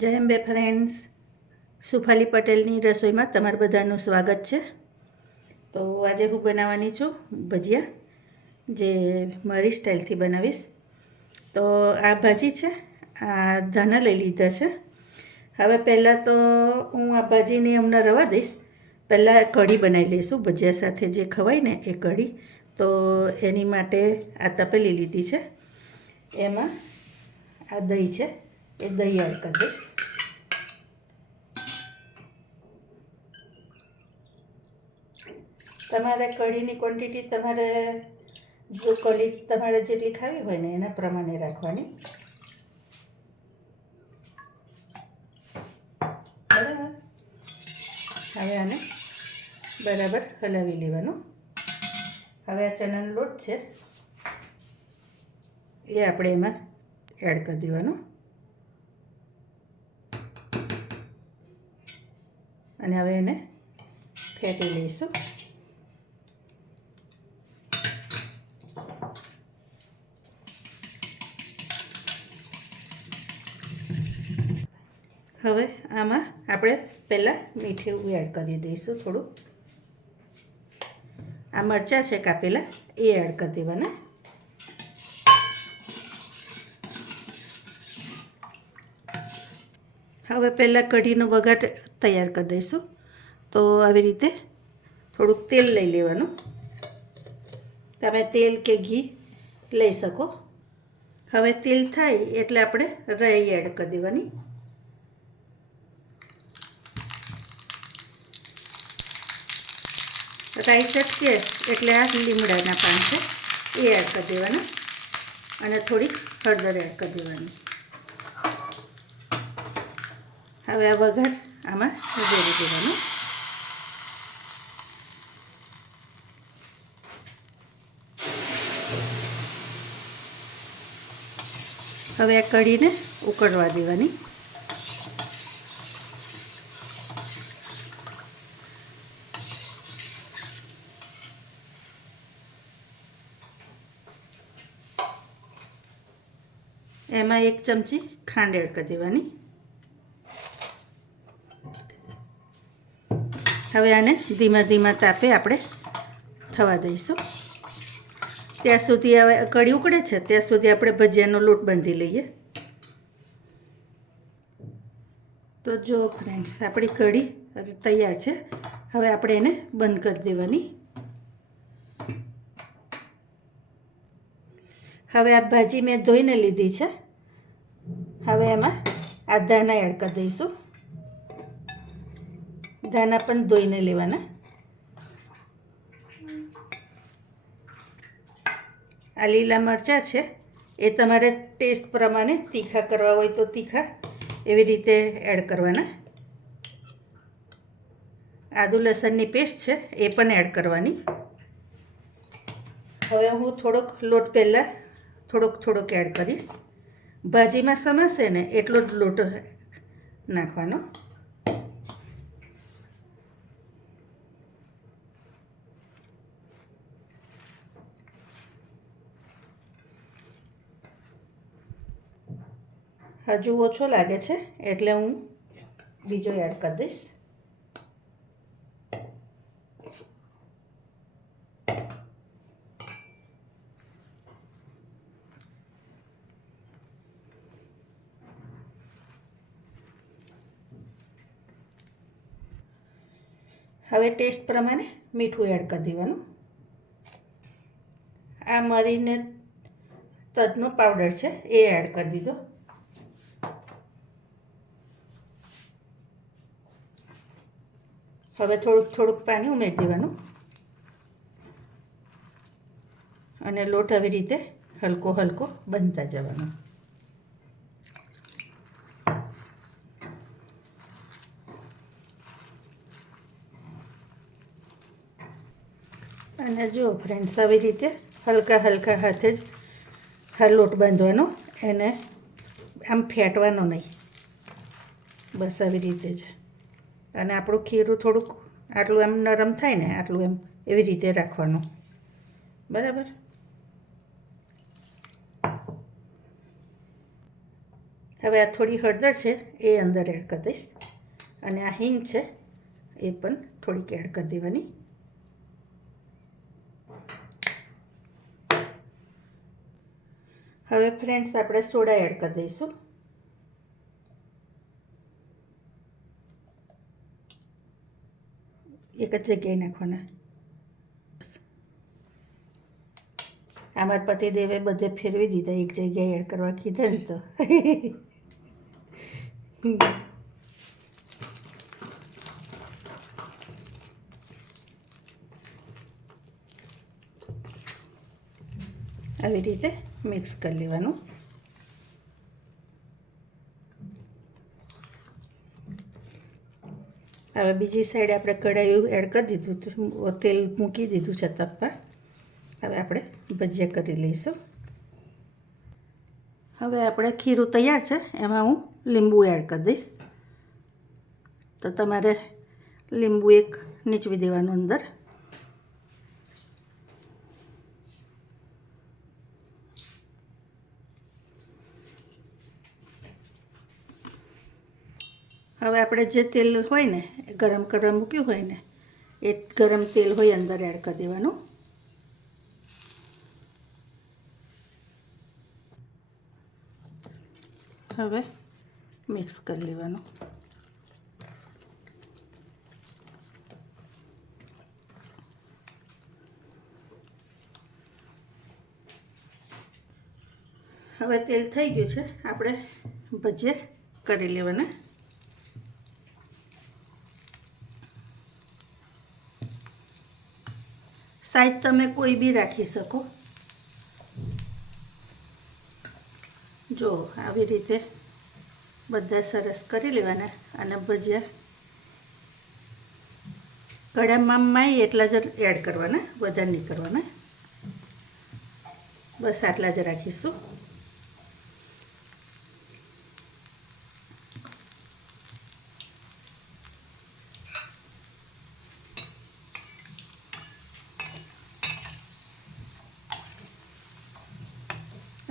જય અંબે ફ્રેન્ડ્સ, સુફાલી પટેલની રસોઈમાં તમારું બધાનું સ્વાગત છે. તો આજે હું બનાવવાની છું ભજીયા, જે મારી સ્ટાઇલથી બનાવીશ. તો આ ભાજી છે, આ ધાણા લઈ લીધા છે. હવે પહેલાં તો હું આ ભાજીને હમણાં રવા દઈશ. પહેલાં કઢી બનાવી લઈશું, ભજીયા સાથે જે ખવાય ને એ કઢી. તો એની માટે આ તપેલી લીધી છે, એમાં આ દહીં છે, એ દહીં એડ કરી દઈશ. તમારે કઢીની ક્વોન્ટિટી તમારે જો કઢી તમારે જેટલી ખાવી હોય ને એના પ્રમાણે રાખવાની. બરાબર. હવે આને બરાબર હલાવી લેવાનું. હવે આ ચણાનો લોટ છે એ આપણે એમાં એડ કરી દેવાનો અને હવે એને ફેટી લઈશું. હવે આમાં આપણે પહેલાં મીઠું એડ કરી દઈશું થોડું. આ મરચાં છે કાપેલા એ એડ કરી દેવાના. હવે પહેલાં કઢીનો વઘાર તૈયાર કરી દઈશું. તો આવી રીતે થોડુંક તેલ લઈ લેવાનું. તમે તેલ કે ઘી લઈ શકો. હવે તેલ થાય એટલે આપણે રાઈ એડ કરી દેવાની. રાઈ ચટકે એટલે આ લીમડાના પાન છે એ એડ કરી દેવાના અને થોડીક હળદર એડ કરી દેવાની. હવે આ વઘાર આમાં ઉમેરી દેવાનો. હવે આ કઢીને ઉકળવા દેવાની. એમાં 1 ચમચી ખાંડ એડ કરી દેવાની. હવે આને ધીમા ધીમા તાપે આપણે થવા દઈશું. ત્યાં સુધી હવે કઢી ઉકળે છે ત્યાં સુધી આપણે ભજીયાનો લોટ બાંધી લઈએ. તો જો ફ્રેન્ડ્સ, આપણી કઢી તૈયાર છે. હવે આપણે એને બંધ કરી દેવાની. હવે આ ભાજી મેં ધોઈને લીધી છે. હવે એમાં આ ધાણા એડ કરી દઈશું. ધાણા પણ ધોઈને લેવાના. આ લીલા મરચાં છે એ તમારે ટેસ્ટ પ્રમાણે તીખા કરવા હોય તો તીખા એવી રીતે એડ કરવાના. આદુ લસણની પેસ્ટ છે એ પણ એડ કરવાની. હવે હું થોડોક લોટ પહેલાં થોડોક એડ કરીશ. ભાજીમાં સમાશે ને એટલો જ લોટ નાખવાનો. હજુ ઓછો લાગે છે એટલે હું બીજો એડ કરી દઈશ. હવે ટેસ્ટ પ્રમાણે મીઠું એડ કરી દેવાનું. આ મરીને તજનો પાવડર છે એ એડ કરી દીધો. હવે થોડુંક પાણી ઉમેરી દેવાનું અને લોટ આવી રીતે હલકો બાંધતા જવાનો. અને જો ફ્રેન્ડ્સ, આવી રીતે હલકા હાથે જ લોટ બાંધવાનો, એને આમ ફેટવાનો નહીં, બસ આવી રીતે જ. અને આપણું ખીરું થોડુંક આટલું એમ નરમ થાય ને આટલું એમ એવી રીતે રાખવાનું. બરાબર. હવે આ થોડી હળદર છે એ અંદર એડ કરી દઈશ, અને આ હિંગ છે એ પણ થોડીક એડ કરી દેવાની. હવે ફ્રેન્ડ્સ આપણે સોડા એડ કરી દઈશું. એક જ જગ્યાએ નાખવાના. અમારા પતિદેવે બધે ફેરવી દીધા, એક જગ્યાએ એડ કરવા કીધા ને તો. આવી રીતે મિક્સ કરી લેવાનું. હવે બીજી સાઈડ આપણે કઢાઈ એડ કરી દીધું, તેલ મૂકી દીધું છે તપવા. હવે આપણે ભજીયા કરી લઈશું. હવે આપણે ખીરું તૈયાર છે, એમાં હું લીંબુ એડ કરી દઈશ. તો તમારે લીંબુ એક નીચવી દેવાનું અંદર. હવે આપણે જે તેલ હોય ને ગરમ કરવા મૂક્યું હોય ને એ ગરમ તેલ હોય અંદર એડ કરી દેવાનું. હવે મિક્સ કરી લેવાનું. હવે તેલ થઈ ગયું છે, આપણે ભજીયા કરી લેવાના. સાઈઝ તમે કોઈ બી રાખી શકો. જો આવી રીતે બધા સરસ કરી લેવાના, અને ભજીયા કઢાઈમાં એટલા જ એડ કરવાના, વધારે નહીં કરવાના. બસ આટલા જ રાખીશું.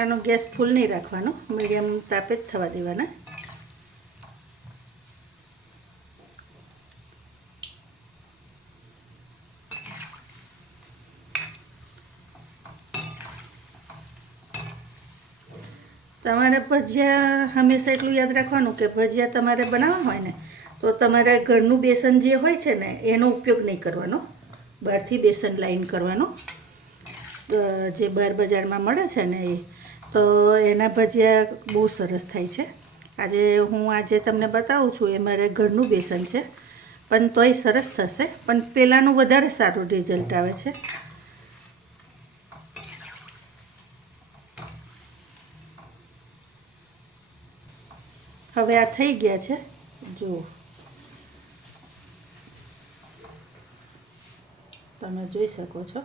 આનો ગેસ ફૂલ નહીં રાખવાનો, મીડિયમ તાપે જ થવા દેવાના. તમારે ભજીયા હંમેશા એટલું યાદ રાખવાનું કે ભજીયા તમારે બનાવવા હોય ને તો તમારે ઘરનું બેસન જે હોય છે ને એનો ઉપયોગ નહીં કરવાનો, બહારથી બેસન લાવીને કરવાનો. જે બહાર બજારમાં મળે છે ને એ તો એના ભજીયા બહુ સરસ થાય છે. આજે તમને બતાવું છું એ મારે ઘરનું બેસન છે, પણ તોય સરસ થશે, પણ પહેલાંનું વધારે સારું રિઝલ્ટ આવે છે. હવે આ થઈ ગયા છે, જુઓ તમે જોઈ શકો છો,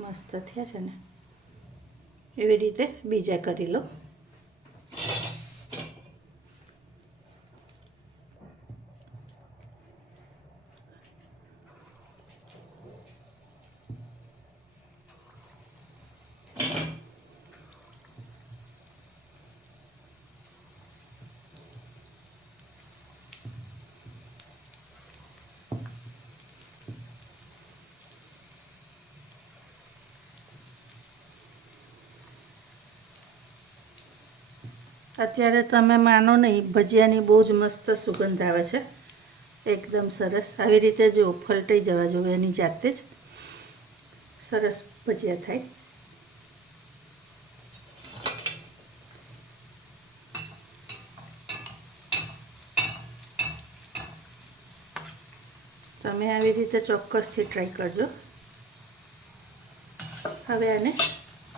મસ્ત થયા છે ને. એવી રીતે બીજા કરી લો. અત્યારે તમે માનો નહીં, ભજીયાની બહુ જ મસ્ત સુગંધ આવે છે, એકદમ સરસ. આવી રીતે જો ફલટાઈ જવા જોઈએ એની જાતે જ સરસ ભજીયા થાય. તમે આવી રીતે ચોક્કસથી ટ્રાય કરજો. હવે આને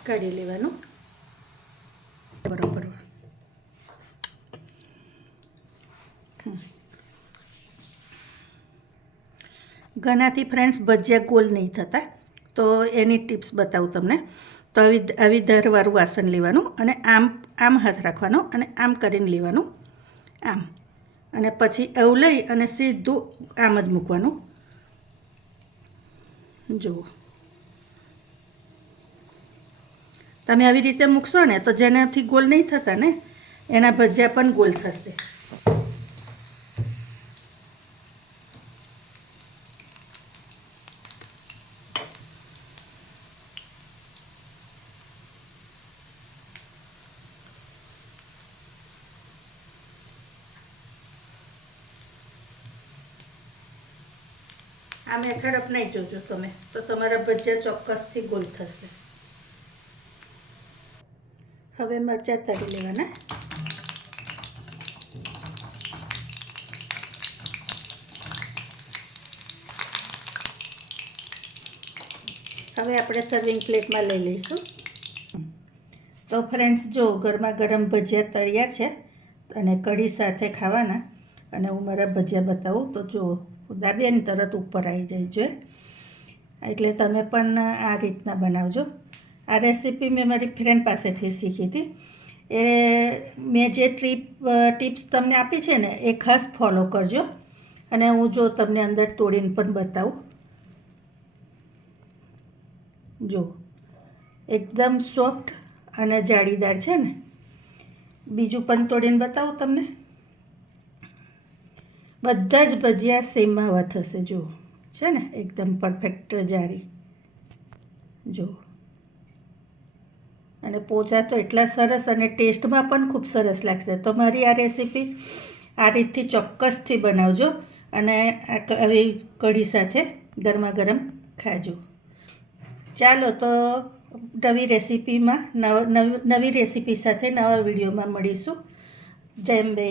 કાઢી લેવાનું બરાબર. ઘણાથી ફ્રેન્ડ્સ ભજીયા ગોલ નહીં થતા, તો એની ટિપ્સ બતાવું તમને. તો આવી ધારવાળું વાસણ લેવાનું, અને આમ હાથ રાખવાનો, અને આમ કરીને લેવાનું, આમ, અને પછી એવું લઈ અને સીધું આમ જ મૂકવાનું. જુઓ તમે આવી રીતે મૂકશો ને તો જેનાથી ગોલ નહીં થતા ને એના ભજીયા પણ ગોલ થશે. આ મેથડ અપનાવી જોજો તમે, તો તમારા ભજીયા ચોક્કસથી ગોલ થશે. હવે મરચાં તળી લેવાના. હવે આપણે સર્વિંગ પ્લેટમાં લઈ લઈશું. તો ફ્રેન્ડ્સ, જો ગરમા ગરમ ભજીયા તૈયાર છે અને કઢી સાથે ખાવાના. અને હું મારા ભજીયા બતાવું તો જો દાબીએ ને તરત ઉપર આવી જાય છે. એટલે તમે પણ આ રીતના બનાવજો. આ રેસીપી મેં મારી ફ્રેન્ડ પાસેથી શીખી હતી. એ મેં જે ટિપ્સ તમને આપી છે ને એ ખાસ ફોલો કરજો. અને હું જો તમને અંદર તોડીને પણ બતાવું. જો એકદમ સોફ્ટ અને જાળીદાર છે ને. બીજું પણ તોડીને બતાવું તમને. બધા જ ભજીયા સેમ આવા થશે. જો છે ને એકદમ પરફેક્ટ જાળી. જો અને પોચા તો એટલા સરસ અને ટેસ્ટમાં પણ ખૂબ સરસ લાગશે. તો મારી આ રેસીપી આ રીતથી ચોક્કસથી બનાવજો અને આવી કઢી સાથે ગરમા ગરમ ખાજો. ચાલો તો નવી રેસીપીમાં નવી રેસીપી સાથે નવા વિડીયોમાં મળીશું. જય અંબે.